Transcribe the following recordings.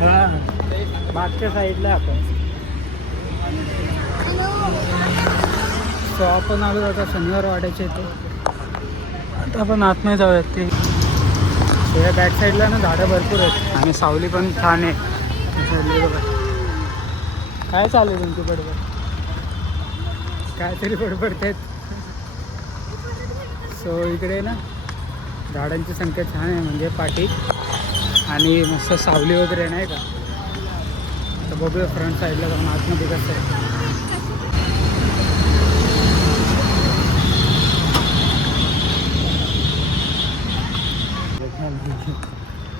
हा मागच्या साईडला आपण. सो आपण आलो आता शनिवार वाड्याच्या इथे. आता आपण आतमध्ये जाऊयात. ते या बॅक साईडला ना झाडं भरपूर आहेत आणि सावली पण छान आहे. बघा काय चालू आहे तुमची बडबड? काहीतरी बडबडत आहेत. सो इकडे ना झाडांची संख्या छान आहे, म्हणजे पाठी आणि मस्त सावली वगैरे नाही का. तर बघूया फ्रंट साईडला जाऊन आतमध्ये कसं आहे.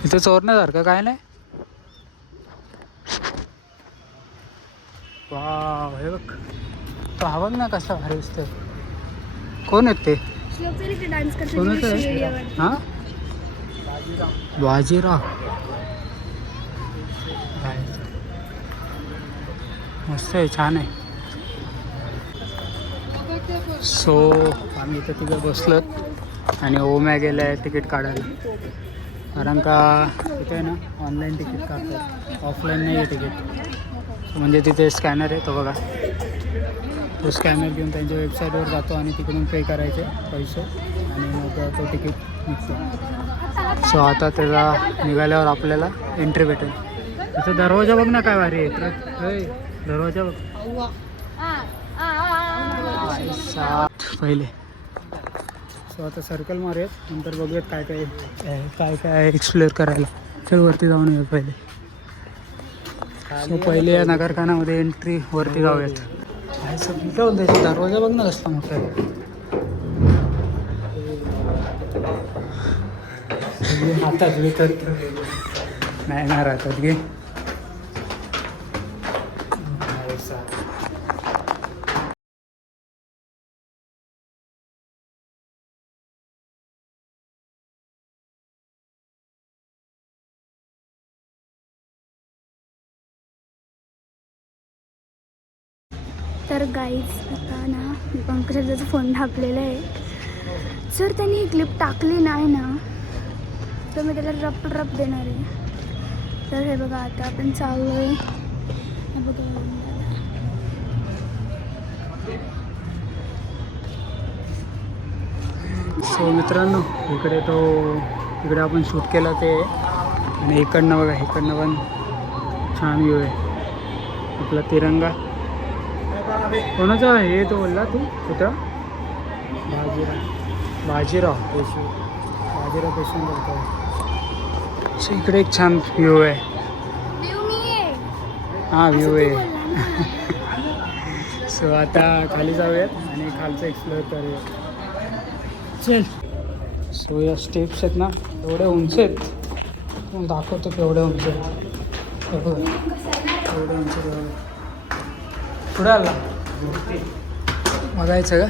इथं चोरण्यासारखं काय नाही. वाव हे बघ तो हा बघ ना कसा भारी दिसतोय. कोण आहेत ते? कोण होतं? हां बाजीराव. मस्त आहे, छान आहे. सो आम्ही इथं तिकडे बसलोत आणि ओम्या गेलं आहे तिकीट काढायला. कारण का तिथे आहे ना ऑनलाईन तिकीट काढतात, ऑफलाईन नाही आहे तिकीट. म्हणजे तिथे स्कॅनर आहे तो बघा. तो स्कॅनर घेऊन त्यांच्या वेबसाईटवर जातो आणि तिकडून पे करायचे पैसे आणि मग तो तिकीट निघतो. सो आता त्याला निघाल्यावर आपल्याला एंट्री भेटेल. त्याचा दरवाजा बघ ना काय भारी आहे. दरवाजा बघ पहिले. सो आता सर्कल मारूयात, नंतर बघूयात काय काय काय काय एक्सप्लोअर करायला. चल वरती जाऊन येऊयात पहिले. सो पहिले या नगरखानामध्ये एंट्री वरती जाऊयात. काय सगळं त्याचा दरवाजा बघ ना कसला मोठा आहे. हातात विकत नाही ना राहतात गे. तर गाईज आता ना मी पंकजाचा फोन टाकलेला आहे. जर त्यांनी ही क्लिप टाकली नाही ना तर मी त्याला रप देणार आहे. तर हे बघा आता आपण चाललो आहे. हे बघा सो मित्रांनो इकडे आपण शूट केलं ते आणि इकडनं बघा इकडनं पण छान व्ह्यू आहे. आपला तिरंगा कोणाचा हे तो बोलला तू कुठं? बाजीराव पेशंट बोलतो. सो इकडे एक छान व्ह्यू आहे. हां व्ह्यू आहे. सो आता खाली जाऊयात आणि खालचं एक्सप्लोअर करूयात. चल. सो या स्टेप्स आहेत ना एवढ्या उंच आहेत. मग दाखवतो केवढ्या उंच आहेत. एवढ्या उंच पुढे आला बघायचं का?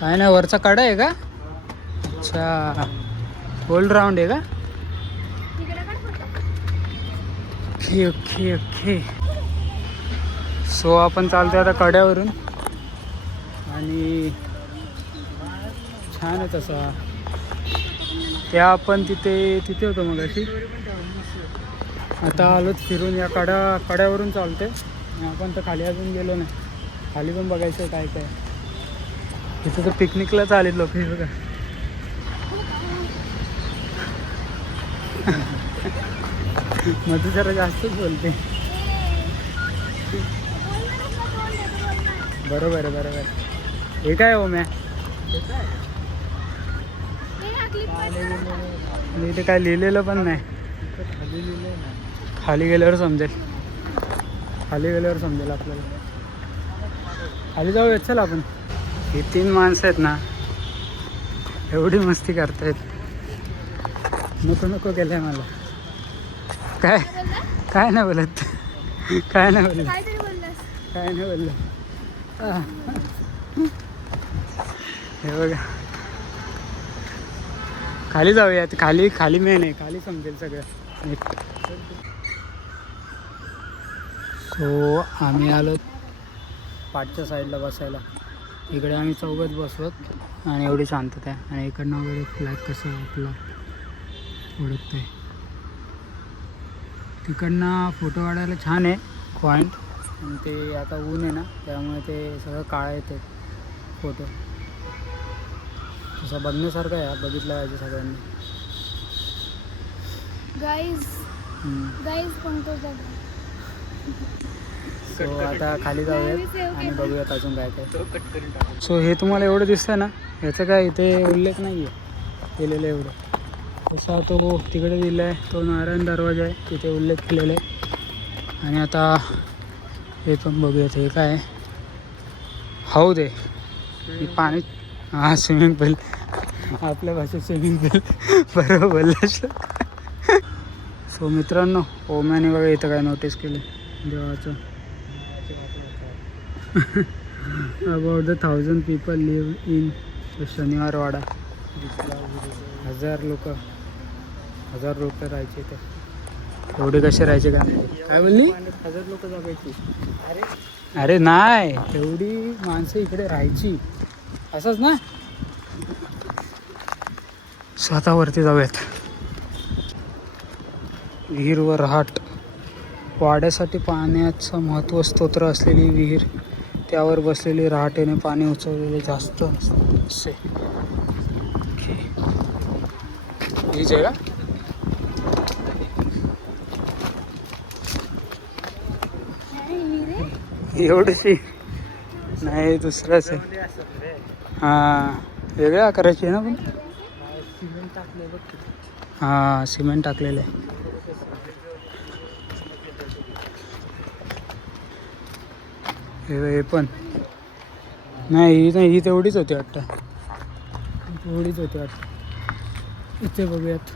काय नाही वरचा कडा आहे का? अच्छा गोल्ड राऊंड आहे का? Okay okay okay. सो आपण चालतो आता कड्यावरून आणि छान आहे तसा. त्या आपण तिथे होतो मग अशी. आता आलोच फिरून या कड्यावरून चालते. आपण तर खाली अजून गेलो नाही. खाली पण बघायचं काय काय. तिथे तर पिकनिकलाच आलेत लोक हे बघा. मधू जरा जास्तच बोलते. बरोबर आहे. हे काय हो मॅ इथे काय लिहिलेलं पण नाही. खाली गेल्यावर समजेल आपल्याला. खाली जाऊयात चल आपण. ही 3 माणसं आहेत ना एवढी मस्ती करतायत. नको केलंय मला. काय नाही बोलत. काय नाही बोललं. हे बघा खाली जाऊयात. खाली मेन आहे. खाली समजेल सगळं. सो आम्ही आलो पाठच्या साईडला बसायला. इकडे आम्ही चौघत बसवत आणि एवढी शांतता आहे. आणि इकडनं वगैरे फ्लॅग कसं आपला उडत आहे. तिकडनं फोटो काढायला छान आहे पॉईंट. आणि ते आता ऊन आहे ना त्यामुळे ते सगळं काळं येते फोटो. तसं बघण्यासारखं आहे, बघितलं पाहिजे सगळ्यांनी. गाईज कोणतं जागा. सो आता खाली जाऊयात आणि बघूयात अजून काय काय. सो हे तुम्हाला एवढं दिसतं ना, याचं काय इथे उल्लेख नाही आहे केलेलं एवढं. तसा तो तिकडे दिला आहे तो नारायण दरवाजा आहे, तिथे उल्लेख केलेला आहे. आणि आता हे पण बघूयात. हे काय हौद आहे ही पाणी. हां स्विमिंग पूल, आपल्या भाषेत स्विमिंग पूल. बरोबर बोललास. सो मित्रांनो ओम्याने बघा इथं काय नोटीस केलं देवाचं. अबाउट 1000 people लिव्ह इन शनिवार वाडा. 1000 लोक राहायचे ते. एवढे कसे राहायचे काय बोलली? 1000 लोक जगायची. अरे नाही, एवढी माणसं इकडे राहायची असंच ना. स्वतःवरती जाऊयात. विहीर व रहाट. वाड्यासाठी पाण्याचं महत्त्व स्तोत्र असलेली विहीर, त्यावर बसलेली रहाटेने पाणी उचललेले जास्त असे. हीच आहे का? एवढीशी नाही, दुसरंच आहे. हां वेगळ्या आकाराची आहे ना पण. हां सिमेंट टाकलेलं आहे. हे पण नाही ही तेवढीच होती वाटतं. तेवढीच होती वाटतं. इथे बघूयात.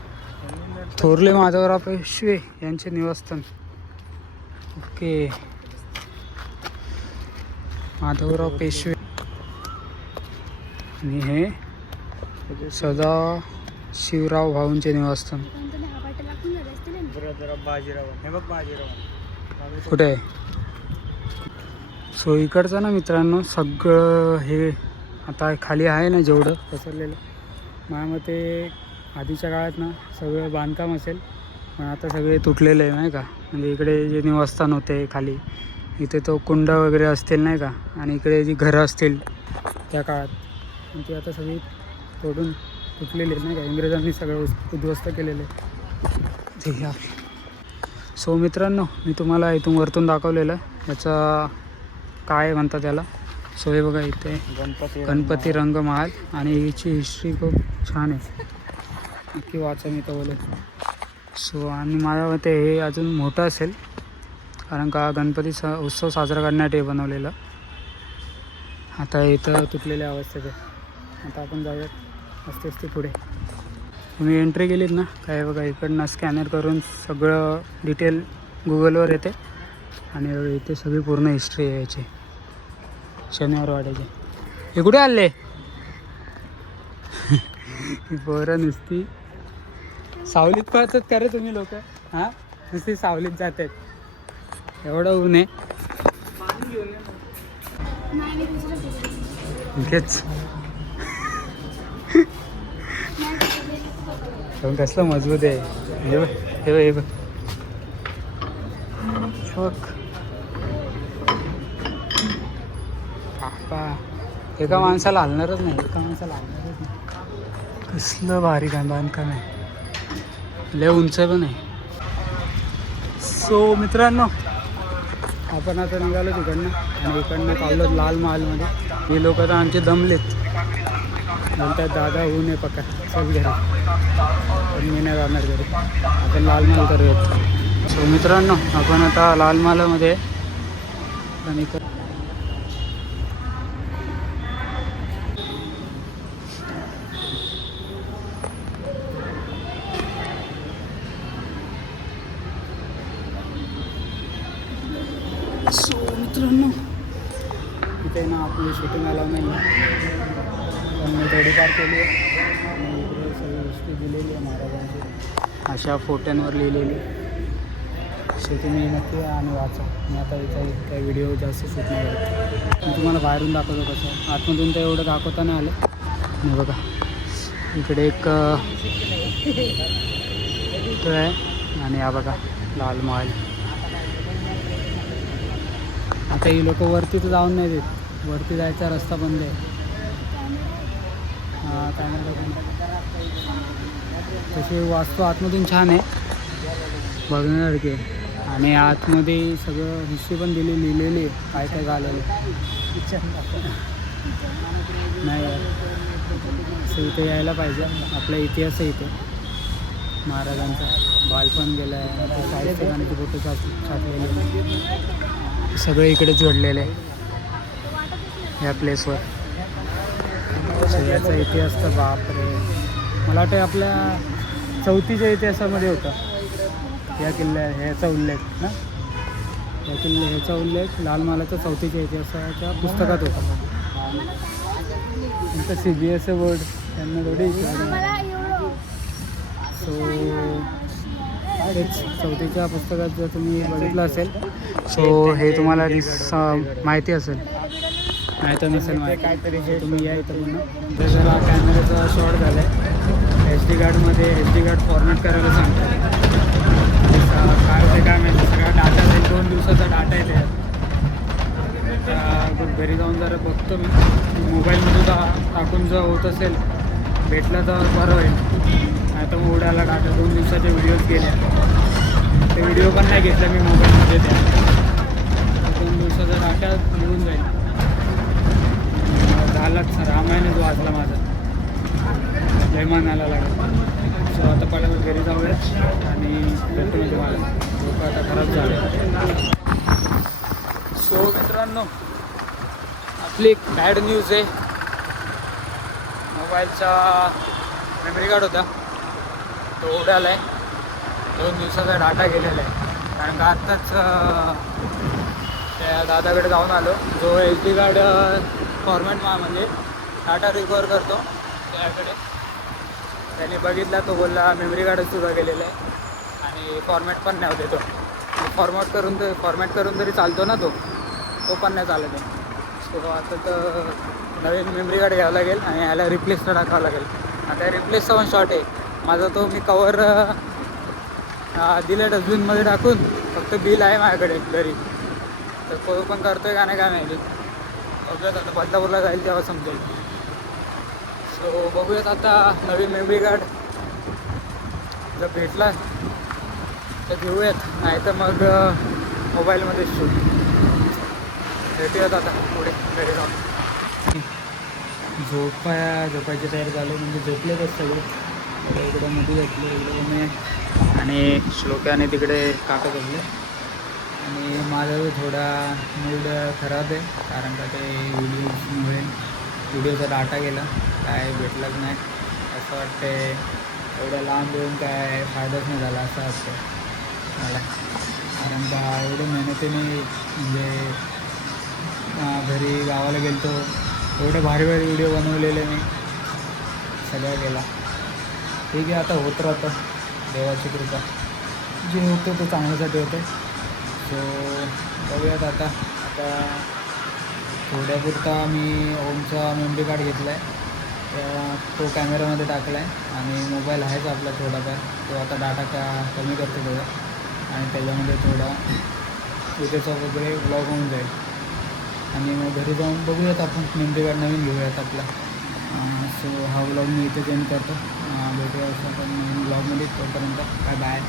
थोरले माधवराव पेशवे यांचे निवासस्थान. ओके माधवराव पेशवे. आणि हे सदा शिवराव भाऊंचे निवासस्थान. कुठे आहे? सो इकडचं ना मित्रांनो सगळं हे आता खाली आहे ना जेवढं पसरलेलं, माझ्या मते आधीच्या काळात ना सगळं बांधकाम असेल, पण आता सगळे तुटलेले आहे नाही का. म्हणजे इकडे जे निवासस्थान होते खाली, इथे तो कुंड वगैरे असतील नाही का. आणि इकडे जी घरं असतील त्या काळात, ती आता सगळी तोडून तुटलेली आहेत नाही का. इंग्रजांनी सगळं उद्ध्वस्त केलेलं आहे. सो मित्रांनो मी तुम्हाला इथून वरतून दाखवलेलं याचा काय म्हणतात त्याला. सो हे बघा इथे गणपती रंगमहाल. आणि हिची हिस्ट्री खूप छान आहे, नक्की वाचा मी तर बोलेल. सो आणि माझ्या मते हे अजून मोठं असेल, कारण का गणपती उत्सव साजरा करण्यासाठी हे बनवलेलं. आता इथं तुटलेल्या अवस्थेत आहे. आता आपण जाऊयात असते पुढे. तुम्ही एंट्री केलीत ना काय बघा, इकडनं स्कॅनर करून सगळं डिटेल गुगलवर येते. आणि इथे सगळी पूर्ण हिस्ट्री आहे याची शनिवार वाड्याची. हे कुठे आले? ही पोरं नुसती सावलीत पळतात का रे तुम्ही लोक? हां नुसती सावलीत जातात. एवढं ऊन आहे. घेच कसलं मजबूत आहे. हे बघ हे बघ हे बघ बघ. बापा एका माणसाला हलणारच नाही, एका माणसाला हलणारच नाही. कसलं भारी बांधकाम आहे, लय उंच पण आहे. सो मित्रांनो आपण आता निघालो तिकडनं आणि इकडनं चाललो लाल महालमध्ये. हे लोक तर आमचे दमलेत, म्हणतात दादा होऊ नये पक्का चल घरी, पण मी नाही जाणार घरी. आपण लाल महाल करूयात. सो मित्रांनो आपण आता लाल महालमध्ये आणि सो मित्रांनो इथे ना आपली शूटिंग आला नाही, पण मी थोडीफार केली आहे. आणि इकडे सगळी हिस्ट्री दिलेली आहे महाराजांची, अशा फोटोंवर लिहिलेली. सो तुम्ही नक्की आणि वाचा. मी आता इथं काही व्हिडिओ जास्त शूट नाही करत, मी तुम्हाला बाहेरून दाखवतो कसं. आतमधून तर एवढं दाखवता नाही आलं. आणि बघा इकडे एक आहे आणि हा बघा लाल महाल. आता ही लोक वरती तर जाऊन नाही देत, वरती जायचा रस्ता बंद आहे. हां कॅमेरा पण. तशी वास्तू आतमधून छान आहे बघण्यासारखी. आणि आतमध्ये सगळं हिस्ट्री पण लिहिलेली आहे काय काय झालेलं नाही. असं इथे यायला पाहिजे, आपला इतिहास आहे इथे महाराजांचा. बालपण गेलं आहे, साहित्य गाण्याचे फोटो छापलेले सगळे इकडे जोडलेले आहे या प्लेसवर. याचा इतिहास तर बापरे, मला वाटतं आपल्या चौथीच्या इतिहासामध्ये होता या ह्याचा उल्लेख ना. ह्याचा उल्लेख लाल महालाचा चौथीच्या इतिहासाच्या पुस्तकात होता. नंतर CBSE बोर्ड त्यांना थोडी सो तेच चौथीच्या पुस्तकात जर तुम्ही बघितलं असेल सो हे तुम्हाला माहिती असेल, नाही तर नसेल माहिती तुम्ही या इथं पुन्हा. जरा कॅमेऱ्याचा शॉट झाला आहे, SD कार्ड फॉर्मॅट करायला सांगतो. काय होते काय माहिती, सगळा डाटा जाईल, 2 दिवसाचा डाटा आहे त्या. घरी जाऊन जरा बघतो मी मोबाईलमध्ये टाकून जर होत असेल भेटला तर बरं होईल. नाही तर मग उडाला डाटा, 2 दिवसाचे व्हिडिओज गेले, ते व्हिडिओ पण नाही घेतला मी मोबाईलमध्ये. त्या 2 दिवसाचा डाटा निघून जाईल. झालाच रामायणच वाचला माझा, लय मनाला लागला. सो आता पटापट घरी जाऊयात आणि भेटतो म्हणजे मला डोकं आता खराब झालं. सो मित्रांनो आपली एक बॅड न्यूज आहे. मोबाईलचा मेमरी कार्ड होता तो उडाला आहे, 2 दिवसाचा डाटा गेलेला आहे. कारण का आत्ताच त्या दादाकडे जाऊन आलो जो SD कार्ड फॉर्मॅट म्हणजे डाटा रिकवर करतो त्याकडे. त्याने बघितला, तो बोलला मेमरी कार्डच सुद्धा गेलेलं आहे आणि फॉर्मॅट पण नाही होते. तो फॉर्मॅट करून तरी चालतो ना, तो पण नाही चालत आहे. सो आता तर नवीन मेमरी कार्ड घ्यावं लागेल आणि ह्याला रिप्लेसला टाकावं लागेल. आता रिप्लेसचा पण शॉर्ट आहे माझा. तो मी कवर दिलं डस्टबिनमध्ये टाकून, फक्त बिल आहे माझ्याकडे घरी, तर तो पण करतो आहे का नाही काय माहिती. बघूयात आता बदलापूरला जाईल तेव्हा समजेल. सो बघूयात आता नवीन मेमरी कार्ड जर भेटला तर घेऊयात, नाही तर मग मोबाईलमध्ये शूट. भेटूयात आता पुढे घरी जाऊन. झोपायची तयारी झाली, म्हणजे झोपलेच सगळे. इकडं मध्ये घेतले, इकडे मी आणि श्लोकाने तिकडे काका घेतले. आणि माझा थोडा मूड खराब आहे कारण का ते व्हिडिओचा डाटा गेला, काय भेटलाच नाही. असं वाटते एवढ्या लांब येऊन काय फायदाच नाही झाला असं वाटतं मला. कारण का एवढ्या मेहनतीने म्हणजे घरी गावाला गेलो तो एवढे भारी व्हिडिओ बनवलेले मी, सगळं गेला. ठीक आहे, आता होत राहतं, देवाची कृपा. जे होतं ते चांगल्यासाठी होतं. सो बघूयात आता थोड्यापुरता मी ओमचा मेमरी कार्ड घेतला आहे, तो कॅमेरामध्ये टाकला आहे आणि मोबाईल आहेच आपला थोडाफार. तो आता डाटा कमी करतो थोडा आणि त्याच्यामध्ये थोडा उद्याचा वगैरे व्लॉग होऊन जाईल. आणि मग घरी जाऊन बघूयात आपण मेमरी कार्ड नवीन घेऊयात आपला. सो हा व्लॉग मी इथे चेंज करतो. भेटूया असं पण नवीन व्लॉगमध्ये. तोपर्यंत बाय बाय.